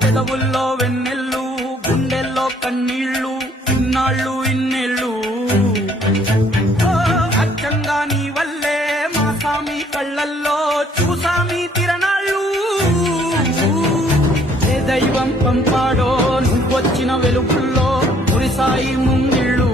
పెదవుల్లో వెన్నెల్లు గుండెల్లో కన్నీళ్లు ఇన్నాళ్ళు ఇన్నేళ్ళు అచ్చంగా నీ వల్లే మా సామి కళ్ళల్లో చూసామి తిరణాళ్ళు ఏ దైవం పంపాడో నువ్వొచ్చిన వెలుగుల్లో మురిసాయి ముంగిళ్ళు